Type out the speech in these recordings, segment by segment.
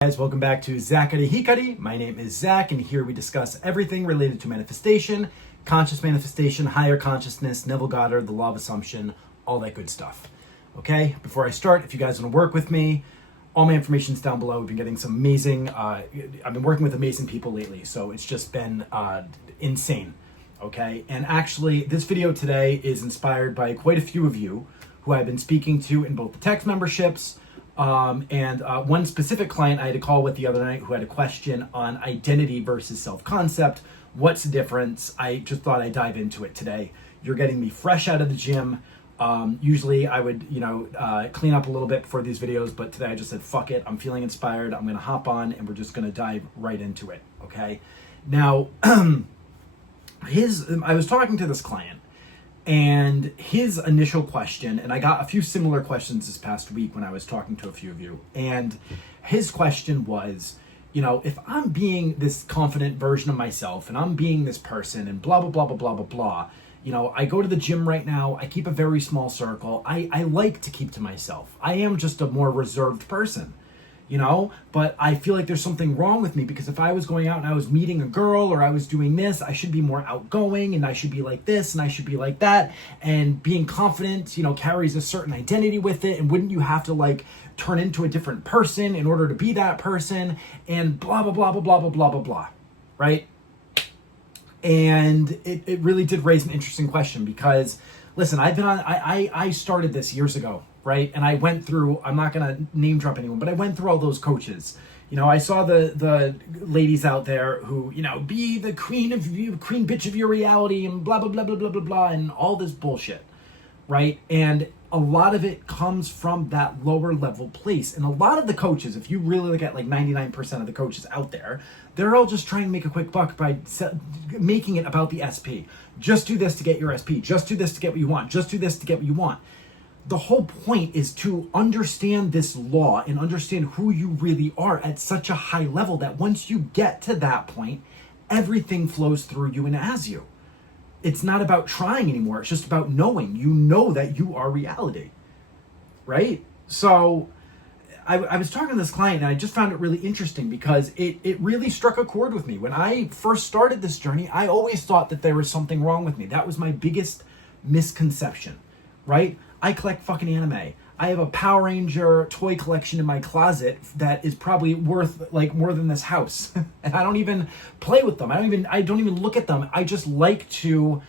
Guys, welcome back to Zakari Hikari. My name is Zach, and here we discuss everything related to manifestation, conscious manifestation, higher consciousness, Neville Goddard, the law of assumption, all that good stuff. Okay, before I start, if you guys want to work with me, all my information's down below. We've been getting some amazing, I've been working with amazing people lately, so it's just been insane. Okay, and actually, this video today is inspired by quite a few of you who I've been speaking to in both the text memberships, and one specific client I had a call with the other night who had a question on identity versus self-concept. What's the difference? I just thought I'd dive into it today. You're getting me fresh out of the gym. Usually I would, clean up a little bit before these videos, but today I just said, fuck it. I'm feeling inspired. I'm going to hop on and we're just going to dive right into it. Okay. Now, I was talking to this client, and his initial question, and I got a few similar questions this past week when I was talking to a few of you, and his question was, if I'm being this confident version of myself and I'm being this person and blah, blah, blah, blah, blah, blah, blah, I go to the gym right now, I keep a very small circle, I like to keep to myself. I am just a more reserved person. But I feel like there's something wrong with me, because if I was going out and I was meeting a girl or I was doing this, I should be more outgoing and I should be like this and I should be like that. And being confident, carries a certain identity with it. And wouldn't you have to turn into a different person in order to be that person, and blah, blah, blah, blah, blah, blah, blah, blah, blah. Right? And it really did raise an interesting question, because listen, I started this years ago. Right. And I went through, I'm not going to name drop anyone, but I went through all those coaches. I saw the ladies out there who, be the queen bitch of your reality and blah, blah, blah, blah, blah, blah, blah, and all this bullshit. Right. And a lot of it comes from that lower level place. And a lot of the coaches, if you really look at 99% of the coaches out there, they're all just trying to make a quick buck by making it about the SP. Just do this to get your SP. Just do this to get what you want. Just do this to get what you want. The whole point is to understand this law and understand who you really are at such a high level that once you get to that point, everything flows through you and as you. It's not about trying anymore. It's just about knowing. You know that you are reality, right? So I was talking to this client, and I just found it really interesting because it really struck a chord with me. When I first started this journey, I always thought that there was something wrong with me. That was my biggest misconception, right? I collect fucking anime. I have a Power Ranger toy collection in my closet that is probably worth more than this house. And I don't even play with them. I don't even look at them. I just like to,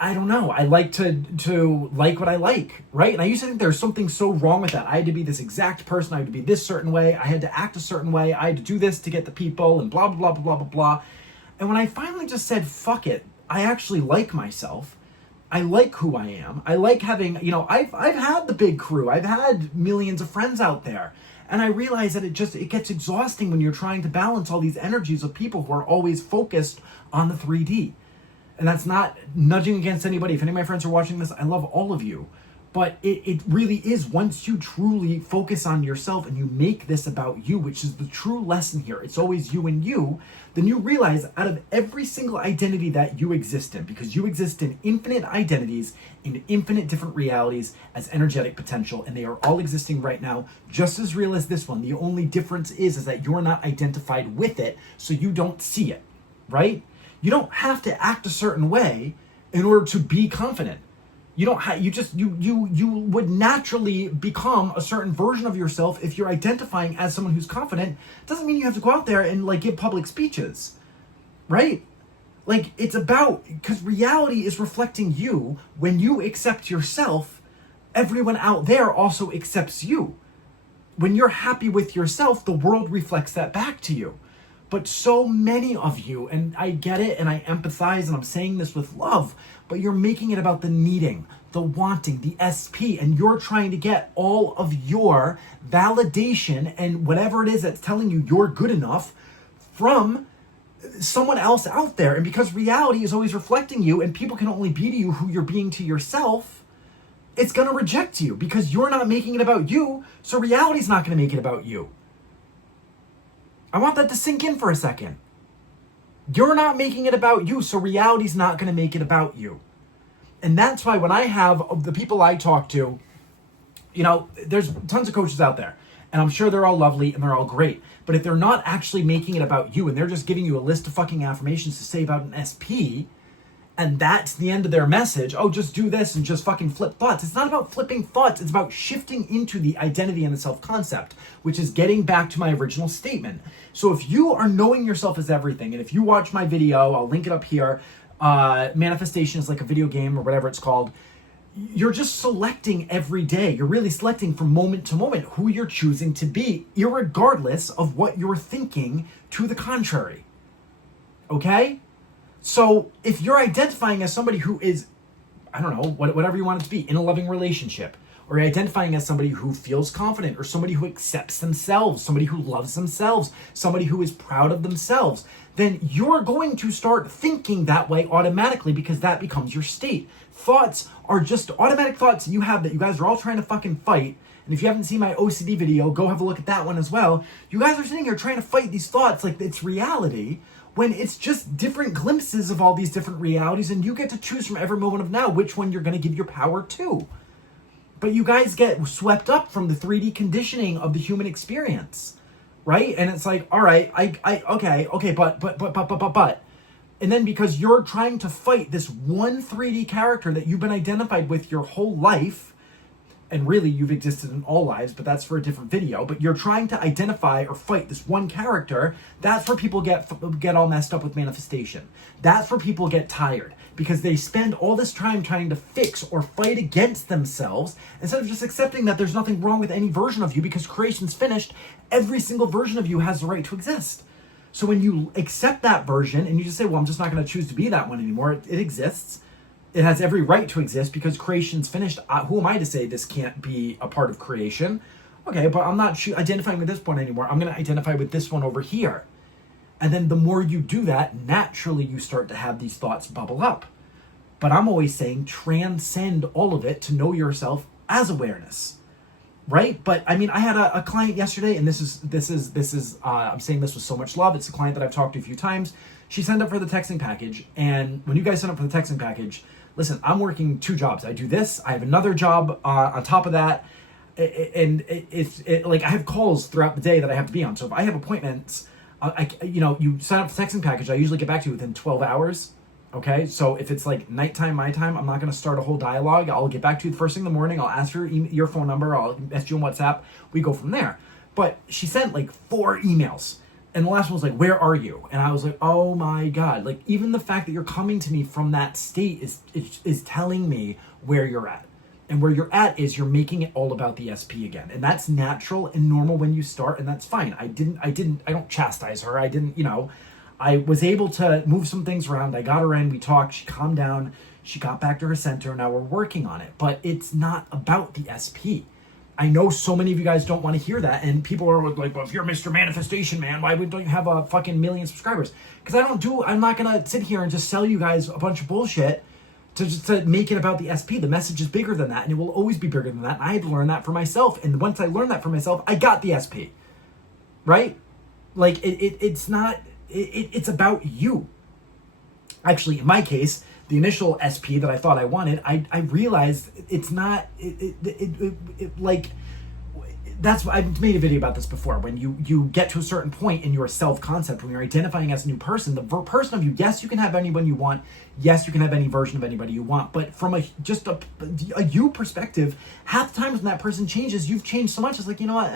I don't know. I like to like what I like, right? And I used to think there's something so wrong with that. I had to be this exact person. I had to be this certain way. I had to act a certain way. I had to do this to get the people and blah, blah, blah, blah, blah, blah. And when I finally just said, fuck it, I actually like myself. I like who I am. I like having, I've had the big crew. I've had millions of friends out there. And I realize that it gets exhausting when you're trying to balance all these energies of people who are always focused on the 3D. And that's not nudging against anybody. If any of my friends are watching this, I love all of you. But it really is, once you truly focus on yourself and you make this about you, which is the true lesson here, it's always you and you, then you realize out of every single identity that you exist in, because you exist in infinite identities, in infinite different realities as energetic potential, and they are all existing right now, just as real as this one. The only difference is that you're not identified with it, so you don't see it, right? You don't have to act a certain way in order to be confident. You don't have, you would naturally become a certain version of yourself if you're identifying as someone who's confident. Doesn't mean you have to go out there and give public speeches, right? It's about, because reality is reflecting you. When you accept yourself, everyone out there also accepts you. When you're happy with yourself, the world reflects that back to you. But so many of you, and I get it and I empathize, and I'm saying this with love, but you're making it about the needing, the wanting, the SP, and you're trying to get all of your validation and whatever it is that's telling you you're good enough from someone else out there. And because reality is always reflecting you, and people can only be to you who you're being to yourself, it's going to reject you because you're not making it about you, so reality's not going to make it about you. I want that to sink in for a second. You're not making it about you, so reality's not going to make it about you. And that's why when I have the people I talk to, there's tons of coaches out there. And I'm sure they're all lovely and they're all great. But if they're not actually making it about you and they're just giving you a list of fucking affirmations to say about an SP, and that's the end of their message, oh, just do this and just fucking flip thoughts. It's not about flipping thoughts. It's about shifting into the identity and the self-concept, which is getting back to my original statement. So if you are knowing yourself as everything, and if you watch my video, I'll link it up here, manifestation is like a video game or whatever it's called, you're just selecting every day. You're really selecting from moment to moment who you're choosing to be, irregardless of what you're thinking to the contrary. Okay? So if you're identifying as somebody who is, I don't know, whatever you want it to be, in a loving relationship, or you're identifying as somebody who feels confident, or somebody who accepts themselves, somebody who loves themselves, somebody who is proud of themselves, then you're going to start thinking that way automatically because that becomes your state. Thoughts are just automatic thoughts that you have that you guys are all trying to fucking fight. And if you haven't seen my OCD video, go have a look at that one as well. You guys are sitting here trying to fight these thoughts like it's reality, when it's just different glimpses of all these different realities, and you get to choose from every moment of now which one you're going to give your power to. But you guys get swept up from the 3D conditioning of the human experience, right? And it's like, all right, okay, but. And then because you're trying to fight this one 3D character that you've been identified with your whole life, and really you've existed in all lives, but that's for a different video, but you're trying to identify or fight this one character, that's where people get all messed up with manifestation. That's where people get tired, because they spend all this time trying to fix or fight against themselves instead of just accepting that there's nothing wrong with any version of you because creation's finished. Every single version of you has the right to exist. So when you accept that version and you just say, well, I'm just not going to choose to be that one anymore, it exists. It has every right to exist because creation's finished. Who am I to say this can't be a part of creation? Okay, but I'm not identifying with this one anymore. I'm going to identify with this one over here. And then the more you do that, naturally you start to have these thoughts bubble up. But I'm always saying transcend all of it to know yourself as awareness, right? But I mean, I had a client yesterday, and this is I'm saying this with so much love. It's a client that I've talked to a few times. She signed up for the texting package, and when you guys sign up for the texting package, listen, I'm working 2 jobs. I do this. I have another job on top of that. And like I have calls throughout the day that I have to be on. So if I have appointments, you sign up for the texting package, I usually get back to you within 12 hours. Okay. So if it's like nighttime, my time, I'm not going to start a whole dialogue. I'll get back to you the first thing in the morning. I'll ask for your phone number. I'll message you on WhatsApp. We go from there. But she sent like 4 emails. And the last one was like, where are you? And I was like, oh my God. Like even the fact that you're coming to me from that state is telling me where you're at. And where you're at is you're making it all about the SP again. And that's natural and normal when you start, and that's fine. I don't chastise her. I was able to move some things around. I got her in, we talked, she calmed down, she got back to her center, now we're working on it. But it's not about the SP. I know so many of you guys don't want to hear that, and people are like, well, if you're Mr. Manifestation Man, why don't you have a fucking million subscribers? Because I'm not going to sit here and just sell you guys a bunch of bullshit to make it about the SP. The message is bigger than that, and it will always be bigger than that. And I had to learn that for myself, and once I learned that for myself, I got the SP, right? Like, it's not, it's about you. Actually, in my case, the initial SP that I thought I wanted, I realized it's not, like, that's, I've made a video about this before. When you get to a certain point in your self-concept, when you're identifying as a new person, the person of you, yes, you can have anyone you want. Yes, you can have any version of anybody you want. But from a you perspective, half the times when that person changes, you've changed so much, it's like, you know what,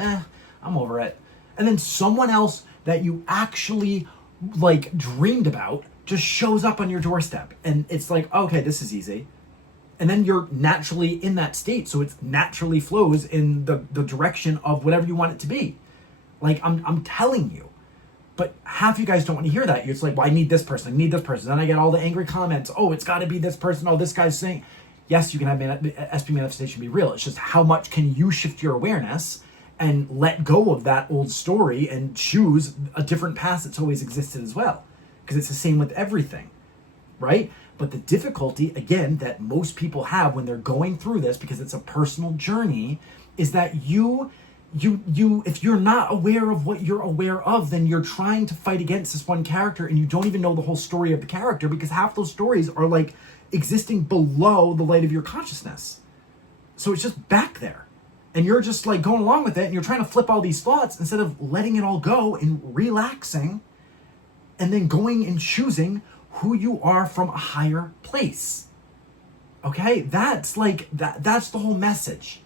I'm over it. And then someone else that you actually, like, dreamed about just shows up on your doorstep, and it's like, okay, this is easy. And then you're naturally in that state, so it naturally flows in the direction of whatever you want it to be. Like, I'm telling you. But half you guys don't want to hear that. It's like, well, I need this person, I need this person. Then I get all the angry comments. Oh, it's got to be this person. Oh, this guy's saying. Yes, you can have SP manifestation be real. It's just how much can you shift your awareness and let go of that old story and choose a different path that's always existed as well. Because it's the same with everything, right? But the difficulty, again, that most people have when they're going through this, because it's a personal journey, is that you if you're not aware of what you're aware of, then you're trying to fight against this one character, and you don't even know the whole story of the character, because half those stories are like existing below the light of your consciousness. So it's just back there. and you're just like going along with it, and you're trying to flip all these thoughts instead of letting it all go and relaxing and then going and choosing who you are from a higher place. Okay, that's like that's the whole message.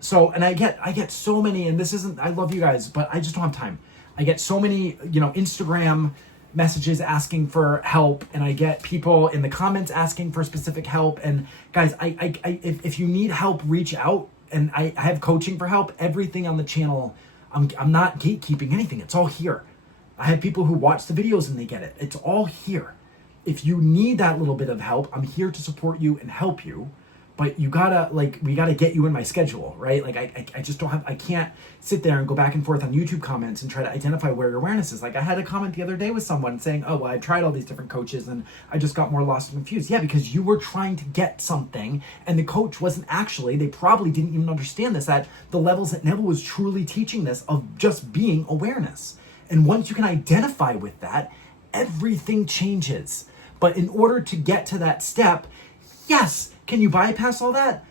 So, and I get so many, and this isn't, I love you guys, but I just don't have time. I get so many, Instagram messages asking for help, and I get people in the comments asking for specific help. And guys, if you need help, reach out, and I have coaching for help. Everything on the channel, I'm not gatekeeping anything. It's all here. I have people who watch the videos and they get it. It's all here. If you need that little bit of help, I'm here to support you and help you. But we gotta get you in my schedule, right? Like I just don't have, I can't sit there and go back and forth on YouTube comments and try to identify where your awareness is. Like I had a comment the other day with someone saying, oh, well, I tried all these different coaches and I just got more lost and confused. Yeah, because you were trying to get something and the coach wasn't actually, they probably didn't even understand this at the levels that Neville was truly teaching this of just being awareness. And once you can identify with that, everything changes. But in order to get to that step, yes, can you bypass all that?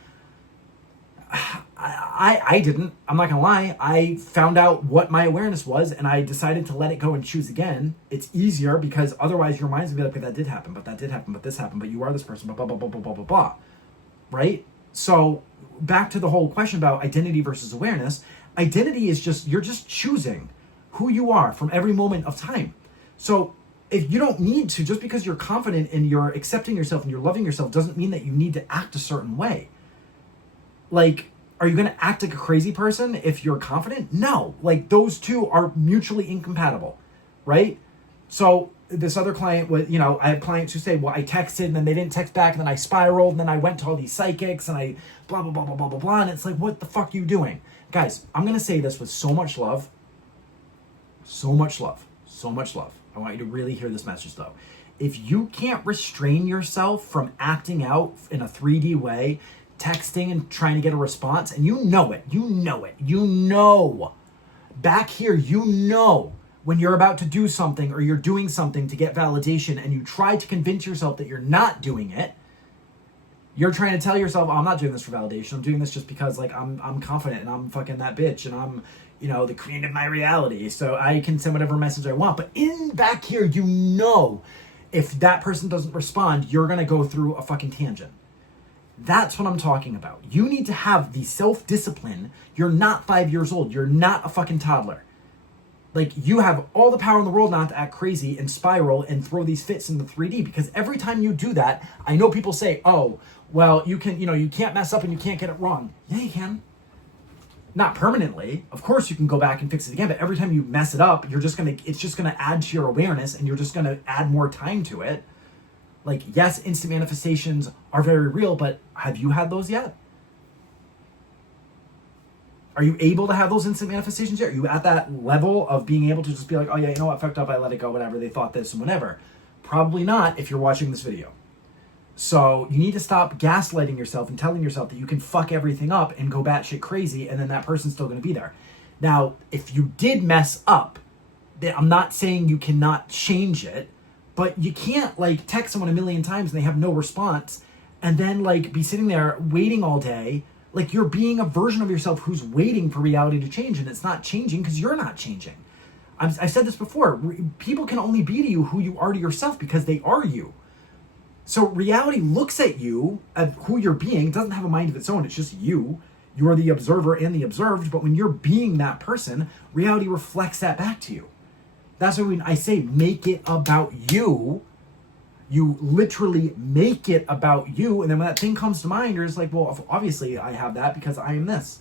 I didn't. I'm not going to lie. I found out what my awareness was and I decided to let it go and choose again. It's easier because otherwise your mind's going to be like, but that did happen, but this happened, but you are this person, blah, blah, blah, blah, blah, blah, blah, blah. Right? So back to the whole question about identity versus awareness. Identity is just, you're just choosing who you are from every moment of time. So if you don't need to, just because you're confident and you're accepting yourself and you're loving yourself doesn't mean that you need to act a certain way. Like, are you going to act like a crazy person if you're confident? No. Like, those two are mutually incompatible, right? So this other client was, I have clients who say, well, I texted and then they didn't text back and then I spiraled and then I went to all these psychics and I blah, blah, blah, blah, blah, blah, blah. And it's like, what the fuck are you doing? Guys, I'm going to say this with so much love. So much love. So much love. I want you to really hear this message though. If you can't restrain yourself from acting out in a 3D way, texting and trying to get a response, and you know back here, when you're about to do something or you're doing something to get validation and you try to convince yourself that you're not doing it, you're trying to tell yourself, oh, I'm not doing this for validation. I'm doing this just because like I'm confident and I'm fucking that bitch and I'm the queen of my reality, so I can send whatever message I want. But in back here, if that person doesn't respond, you're going to go through a fucking tangent. That's what I'm talking about. You need to have the self-discipline. You're not 5 years old. You're not a fucking toddler. Like, you have all the power in the world not to act crazy and spiral and throw these fits into 3D, because every time you do that, I know people say, oh, well, you can't mess up and you can't get it wrong. Yeah, you can. Not permanently. Of course you can go back and fix it again, but every time you mess it up, it's just gonna add to your awareness and you're just gonna add more time to it. Like, yes, instant manifestations are very real, but have you had those yet? Are you able to have those instant manifestations yet? Are you at that level of being able to just be like, oh yeah, you know what, fucked up, I let it go, whatever, they thought this and whatever. Probably not if you're watching this video. So you need to stop gaslighting yourself and telling yourself that you can fuck everything up and go batshit crazy and then that person's still going to be there. Now, if you did mess up, I'm not saying you cannot change it, but you can't like text someone a million times and they have no response and then like be sitting there waiting all day. Like, you're being a version of yourself who's waiting for reality to change, and it's not changing because you're not changing. I've said this before. People can only be to you who you are to yourself because they are you. So reality looks at you, at who you're being. It doesn't have a mind of its own. It's just you. You are the observer and the observed. But when you're being that person, reality reflects that back to you. That's why when I say make it about you, you literally make it about you. And then when that thing comes to mind, you're just like, well, obviously I have that because I am this.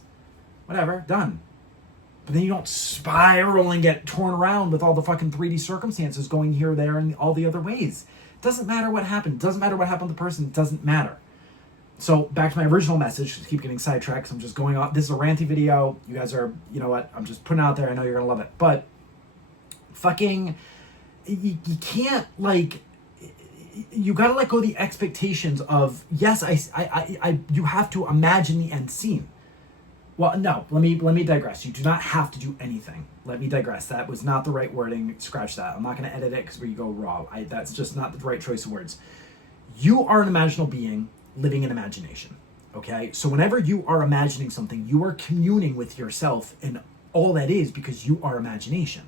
Whatever, done. But then you don't spiral and get torn around with all the fucking 3D circumstances going here, there, and all the other ways. Doesn't matter what happened. Doesn't matter what happened to the person. It doesn't matter. So back to my original message. Just keep getting sidetracked. So I'm just going on. This is a ranty video. You guys are, you know what? I'm just putting it out there. I know you're going to love it. But fucking, you can't like, you got to let go of the expectations of, yes, you have to imagine the end scene. Well, no, let me digress. You do not have to do anything. Let me digress. That was not the right wording. Scratch that. I'm not going to edit it because we go raw. That's just not the right choice of words. You are an imaginal being living in imagination. Okay, so whenever you are imagining something, you are communing with yourself, and all that is because you are imagination.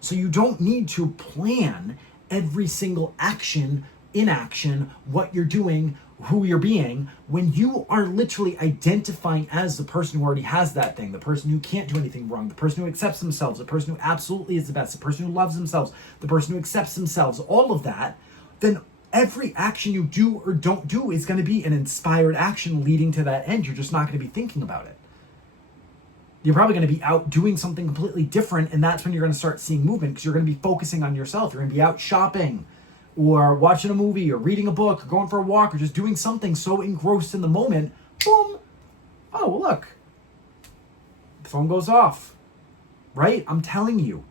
So you don't need to plan every single action, inaction, what you're doing, who you're being, when you are literally identifying as the person who already has that thing, the person who can't do anything wrong, the person who accepts themselves, the person who absolutely is the best, the person who loves themselves, the person who accepts themselves, all of that, then every action you do or don't do is going to be an inspired action leading to that end. You're just not going to be thinking about it. You're probably going to be out doing something completely different, and that's when you're going to start seeing movement, because you're going to be focusing on yourself. You're going to be out shopping or watching a movie or reading a book or going for a walk or just doing something so engrossed in the moment. Boom. Oh, well, look. The phone goes off. Right? I'm telling you.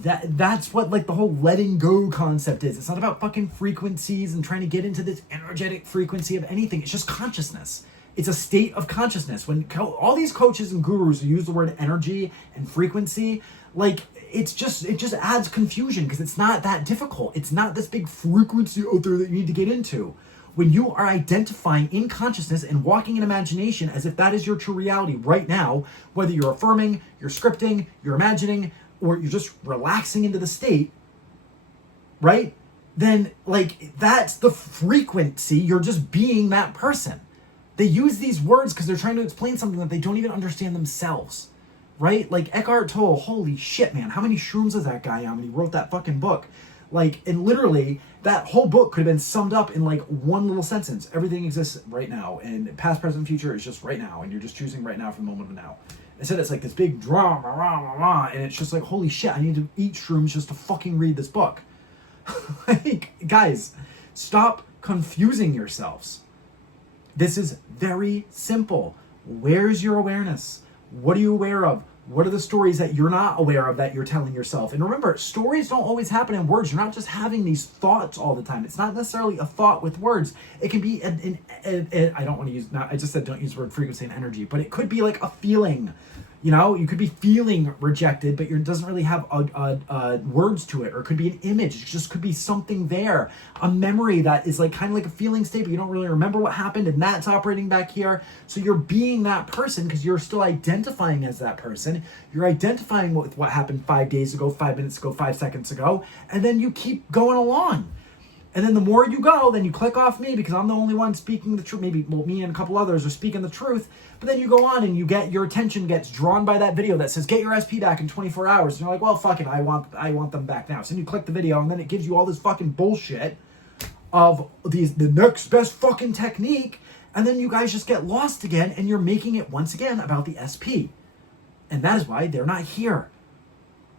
That's what like the whole letting go concept is. It's not about fucking frequencies and trying to get into this energetic frequency of anything. It's just consciousness. It's a state of consciousness. When all these coaches and gurus who use the word energy and frequency, like it just adds confusion, because it's not that difficult. It's not this big frequency out there that you need to get into. When you are identifying in consciousness and walking in imagination as if that is your true reality right now, whether you're affirming, you're scripting, you're imagining, or you're just relaxing into the state, right? Then like that's the frequency. You're just being that person. They use these words because they're trying to explain something that they don't even understand themselves, right? Like Eckhart Tolle, holy shit, man. How many shrooms is that guy on when he wrote that fucking book? Like, and literally that whole book could have been summed up in like one little sentence. Everything exists right now, and past, present, future is just right now, and you're just choosing right now from the moment of now. Instead, it's like this big drama, and it's just like, holy shit, I need to eat shrooms just to fucking read this book. Like, guys, stop confusing yourselves. This is very simple. Where's your awareness? What are you aware of? What are the stories that you're not aware of that you're telling yourself? And remember, stories don't always happen in words. You're not just having these thoughts all the time. It's not necessarily a thought with words. It can be I don't want to use, I just said don't use the word frequency and energy, but it could be like a feeling. You know, you could be feeling rejected, but it doesn't really have words to it. Or it could be an image. It just could be something there. A memory that is like kind of like a feeling state, but you don't really remember what happened, and that's operating back here. So you're being that person because you're still identifying as that person. You're identifying with what happened 5 days ago, 5 minutes ago, 5 seconds ago, and then you keep going along. And then the more you go, then you click off me because I'm the only one speaking the truth. Maybe me and a couple others are speaking the truth. But then you go on and your attention gets drawn by that video that says, get your SP back in 24 hours. And you're like, well, fuck it. I want them back now. So then you click the video, and then it gives you all this fucking bullshit of the next best fucking technique. And then you guys just get lost again, and you're making it once again about the SP. And that is why they're not here.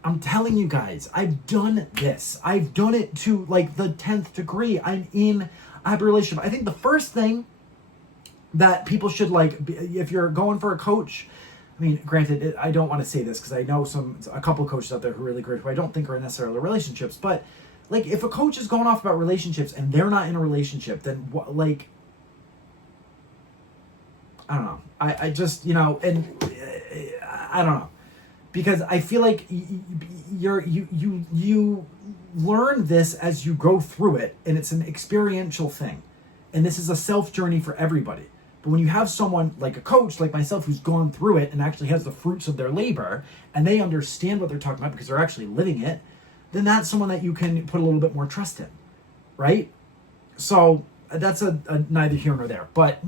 I'm telling you guys, I've done this. I've done it to like the 10th degree. I have a relationship. I think the first thing that people should like, if you're going for a coach, I mean, granted, I don't want to say this because I know a couple of coaches out there who are really great, who I don't think are necessarily relationships, but like if a coach is going off about relationships and they're not in a relationship, then what, like, I don't know. I just, you know, and I don't know. Because I feel like you learn this as you go through it, and it's an experiential thing. And this is a self journey for everybody. But when you have someone like a coach, like myself, who's gone through it and actually has the fruits of their labor, and they understand what they're talking about because they're actually living it, then that's someone that you can put a little bit more trust in, right? So that's a neither here nor there. But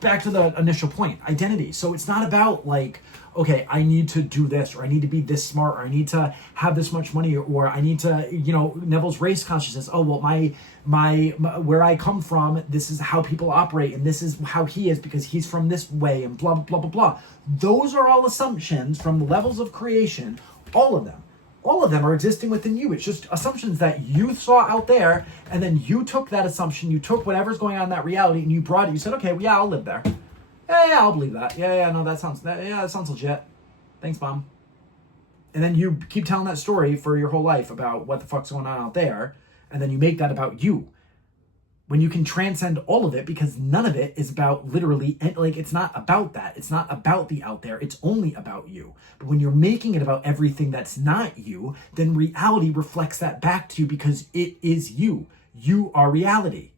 back to the initial point, identity. So it's not about like, okay, I need to do this, or I need to be this smart, or I need to have this much money, or I need to, you know, Neville's race consciousness. Oh, well, my where I come from, this is how people operate, and this is how he is because he's from this way, and blah, blah, blah, blah. Those are all assumptions from the levels of creation, all of them. All of them are existing within you. It's just assumptions that you saw out there, and then you took that assumption, you took whatever's going on in that reality, and you brought it. You said, okay, well, yeah, I'll live there. Yeah, I'll believe that. Yeah, no, that sounds legit. Thanks, Mom. And then you keep telling that story for your whole life about what the fuck's going on out there, and then you make that about you. When you can transcend all of it, because none of it is about literally, like, it's not about that. It's not about the out there. It's only about you. But when you're making it about everything that's not you, then reality reflects that back to you because it is you. You are reality.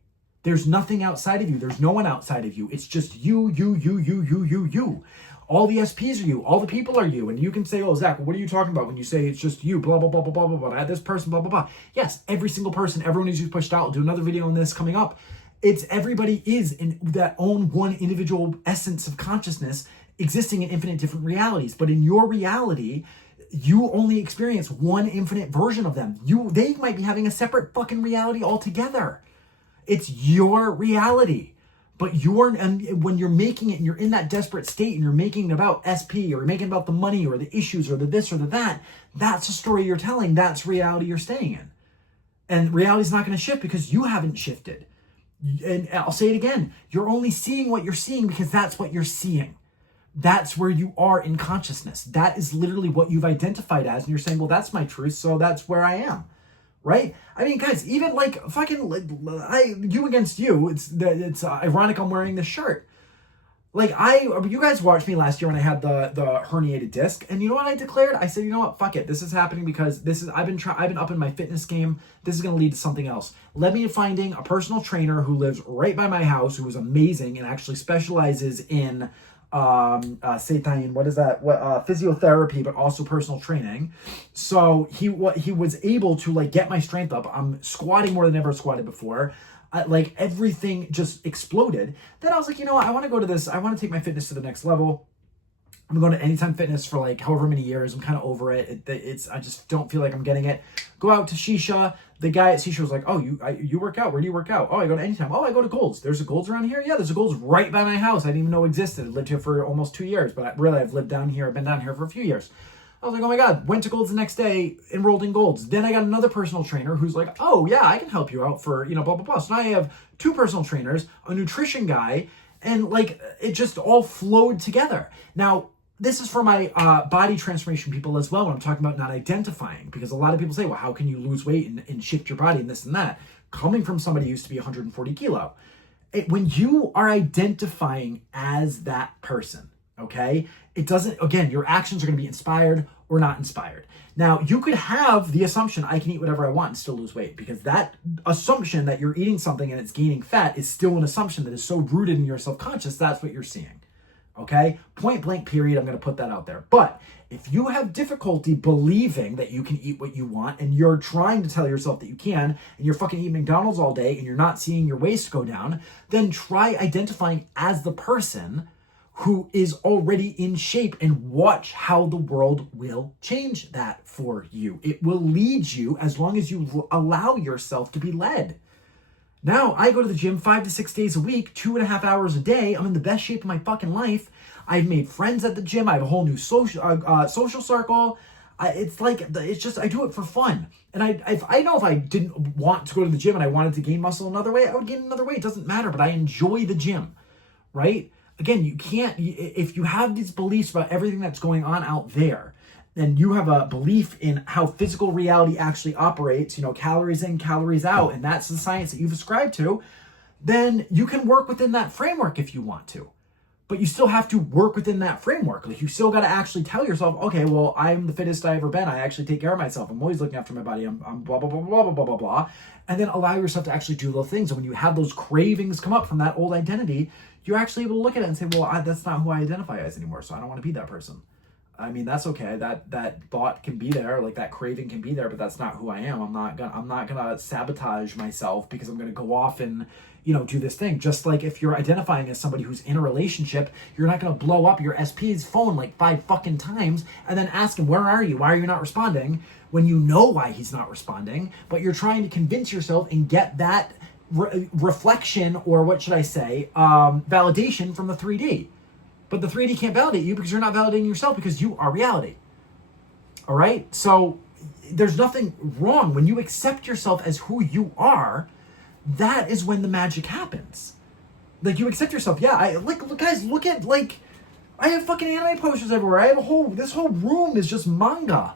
There's nothing outside of you. There's no one outside of you. It's just you, you, you, you, you, you, you. All the SPs are you. All the people are you. And you can say, oh, Zach, what are you talking about when you say it's just you, blah, blah, blah, blah, blah, blah, blah, this person, blah, blah, blah. Yes, every single person, everyone who's pushed out. I'll do another video on this coming up. It's everybody is in that own one individual essence of consciousness existing in infinite different realities. But in your reality, you only experience one infinite version of them. They might be having a separate fucking reality altogether. It's your reality. But and when you're making it and you're in that desperate state and you're making it about SP or you're making it about the money or the issues or the this or the that, that's the story you're telling. That's reality you're staying in. And reality's not going to shift because you haven't shifted. And I'll say it again. You're only seeing what you're seeing because that's what you're seeing. That's where you are in consciousness. That is literally what you've identified as. And you're saying, well, that's my truth. So that's where I am. Right? I mean, guys, even like fucking you against you. It's ironic I'm wearing this shirt. Like you guys watched me last year when I had the herniated disc, and you know what I declared? I said, you know what? Fuck it. This is happening because I've been up in my fitness game. This is going to lead to something else. Led me to finding a personal trainer who lives right by my house, who is amazing and actually specializes in physiotherapy, but also personal training. So he was able to like get my strength up. I'm squatting more than ever squatted before. Like everything just exploded. Then I was like, you know what? I want to go to this. I want to take my fitness to the next level. I'm going to Anytime Fitness for like however many years. I'm kind of over it. I just don't feel like I'm getting it. Go out to Shisha. The guy at Shisha was like, oh, you work out. Where do you work out? Oh, I go to Anytime. Oh, I go to Gold's. There's a Gold's around here? Yeah, there's a Gold's right by my house. I didn't even know existed. I lived here for almost 2 years, but I've lived down here. I've been down here for a few years. I was like, oh my God, went to Gold's the next day, enrolled in Gold's. Then I got another personal trainer who's like, oh yeah, I can help you out for, blah, blah, blah. So now I have 2 personal trainers, a nutrition guy, and like, it just all flowed together. Now, this is for my body transformation people as well when I'm talking about not identifying, because a lot of people say, well, how can you lose weight and shift your body and this and that? Coming from somebody who used to be 140 kilo. When you are identifying as that person, okay, it doesn't, again, your actions are going to be inspired or not inspired. Now, you could have the assumption I can eat whatever I want and still lose weight, because that assumption that you're eating something and it's gaining fat is still an assumption that is so rooted in your subconscious. That's what you're seeing. Okay? Point blank period. I'm going to put that out there. But if you have difficulty believing that you can eat what you want and you're trying to tell yourself that you can, and you're fucking eating McDonald's all day and you're not seeing your waist go down, then try identifying as the person who is already in shape and watch how the world will change that for you. It will lead you as long as you allow yourself to be led. Now, I go to the gym 5 to 6 days a week, 2.5 hours a day. I'm in the best shape of my fucking life. I've made friends at the gym. I have a whole new social circle. It's just, I do it for fun. And I know if I didn't want to go to the gym and I wanted to gain muscle another way, I would gain another way. It doesn't matter, but I enjoy the gym, right? Again, you can't, if you have these beliefs about everything that's going on out there, and you have a belief in how physical reality actually operates, calories in, calories out, and that's the science that you've ascribed to, then you can work within that framework if you want to. But you still have to work within that framework. Like, you still got to actually tell yourself, okay, well, I'm the fittest I ever been. I actually take care of myself. I'm always looking after my body. I'm blah, blah, blah, blah, blah, blah, blah, blah. And then allow yourself to actually do those things. And when you have those cravings come up from that old identity, you're actually able to look at it and say, well, that's not who I identify as anymore, so I don't want to be that person. I mean, that's okay. That thought can be there, like that craving can be there, but that's not who I am. I'm not gonna sabotage myself because I'm gonna go off and do this thing. Just like if you're identifying as somebody who's in a relationship, you're not gonna blow up your SP's phone like 5 fucking times and then ask him, where are you? Why are you not responding? When you know why he's not responding, but you're trying to convince yourself and get that reflection, or what should I say, validation from the 3D. But the 3D can't validate you because you're not validating yourself, because you are reality. All right? So there's nothing wrong. When you accept yourself as who you are, that is when the magic happens. Like, you accept yourself. Yeah, guys, look at, like, I have fucking anime posters everywhere. I have this whole room is just manga.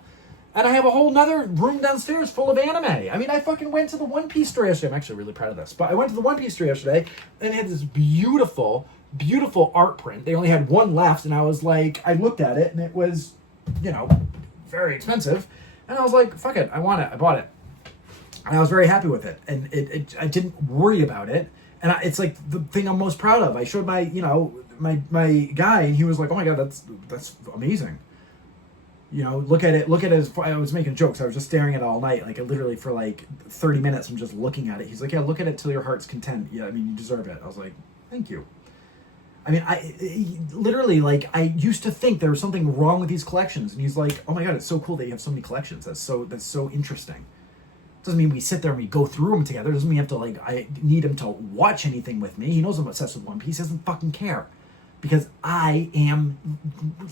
And I have a whole nother room downstairs full of anime. I mean, I fucking went to the One Piece store yesterday. I'm actually really proud of this. But I went to the One Piece store yesterday, and it had this beautiful, beautiful art print. They only had one left, and I was like, I looked at it, and it was, very expensive. And I was like, fuck it, I want it. I bought it. And I was very happy with it. And I didn't worry about it. And it's like the thing I'm most proud of. I showed my, you know, my guy, and he was like, "Oh my God, that's amazing." You know, look at it as, I was making jokes. I was just staring at it all night. Like, I literally for like 30 minutes, I'm just looking at it. He's like, "Yeah, look at it till your heart's content. Yeah, I mean, you deserve it." I was like, "Thank you." I mean, literally, like, I used to think there was something wrong with these collections. And he's like, "Oh my God, it's so cool that you have so many collections. That's so interesting." Doesn't mean we sit there and we go through them together. Doesn't mean you have to, like, I need him to watch anything with me. He knows I'm obsessed with One Piece. He doesn't fucking care. Because I am,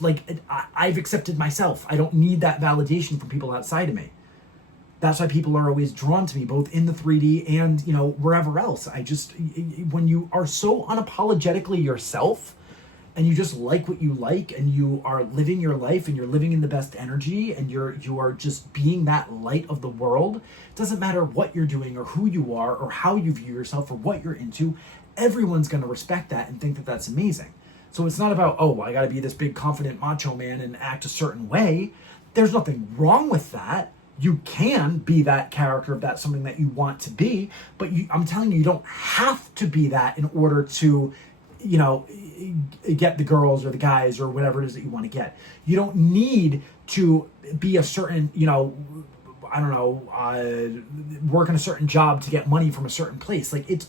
like, I've accepted myself. I don't need that validation from people outside of me. That's why people are always drawn to me, both in the 3D and, you know, wherever else. When you are so unapologetically yourself, and you just like what you like, and you are living your life, and you're living in the best energy, and you are just being that light of the world, it doesn't matter what you're doing or who you are or how you view yourself or what you're into, everyone's going to respect that and think that that's amazing. So it's not about, oh, I got to be this big confident macho man and act a certain way. There's nothing wrong with that. You can be that character if that's something that you want to be, but I'm telling you, you don't have to be that in order to, you know, get the girls or the guys or whatever it is that you want to get. You don't need to be a certain, you know, I don't know, work in a certain job to get money from a certain place. Like, it's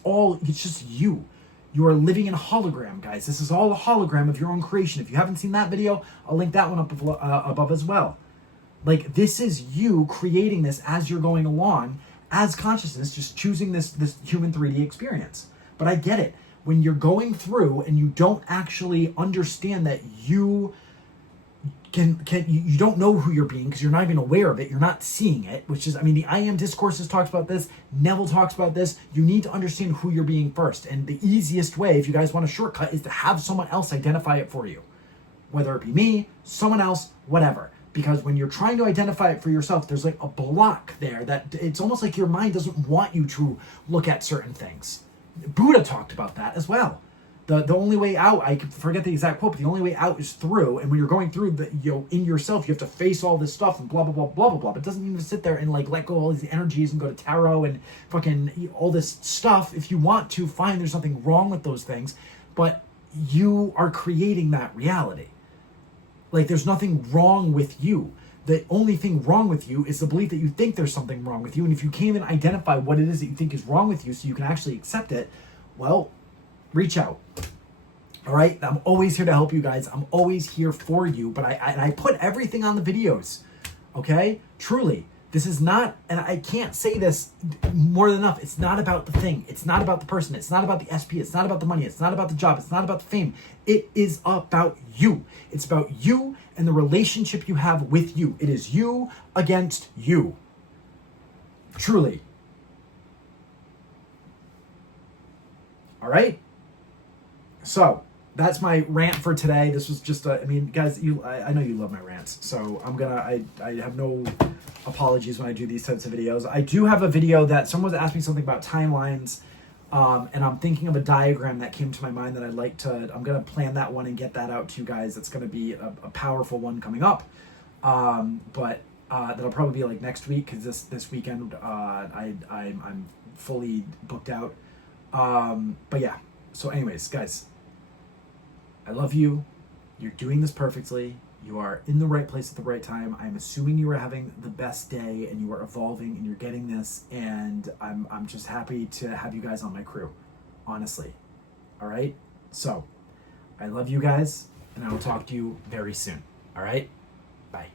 just you. You are living in a hologram, guys. This is all a hologram of your own creation. If you haven't seen that video, I'll link that one up above as well. Like, this is you creating this as you're going along, as consciousness, just choosing this human 3D experience. But I get it. When you're going through and you don't actually understand that you you don't know who you're being because you're not even aware of it, you're not seeing it, which is, I mean, the I Am Discourses talks about this, Neville talks about this. You need to understand who you're being first. And the easiest way, if you guys want a shortcut, is to have someone else identify it for you. Whether it be me, someone else, whatever. Because when you're trying to identify it for yourself, there's like a block there that it's almost like your mind doesn't want you to look at certain things. Buddha talked about that as well. The only way out, I forget the exact quote, but the only way out is through. And when you're going through, in yourself, you have to face all this stuff and blah, blah, blah, blah, blah, blah. But it doesn't mean to sit there and like let go of all these energies and go to tarot and fucking all this stuff. If you want to, fine, there's nothing wrong with those things. But you are creating that reality. Like, there's nothing wrong with you. The only thing wrong with you is the belief that you think there's something wrong with you. And if you can't even identify what it is that you think is wrong with you so you can actually accept it, well, reach out. All right? I'm always here to help you guys. I'm always here for you. But I put everything on the videos. Okay? Truly. This is not, and I can't say this more than enough, it's not about the thing. It's not about the person. It's not about the SP. It's not about the money. It's not about the job. It's not about the fame. It is about you. It's about you and the relationship you have with you. It is you against you. Truly. All right? So, that's my rant for today. This was just I mean, guys, I know you love my rants. So, I have no apologies when I do these types of videos. I do have a video that someone was asking me something about timelines, and I'm thinking of a diagram that came to my mind that I'm going to plan that one and get that out to you guys. It's going to be a powerful one coming up. But that'll probably be like next week, because this weekend I'm fully booked out. But yeah. So anyways, guys, I love you. You're doing this perfectly. You are in the right place at the right time. I'm assuming you are having the best day and you are evolving and you're getting this. And I'm just happy to have you guys on my crew, honestly. All right? So I love you guys, and I will talk to you very soon. All right? Bye.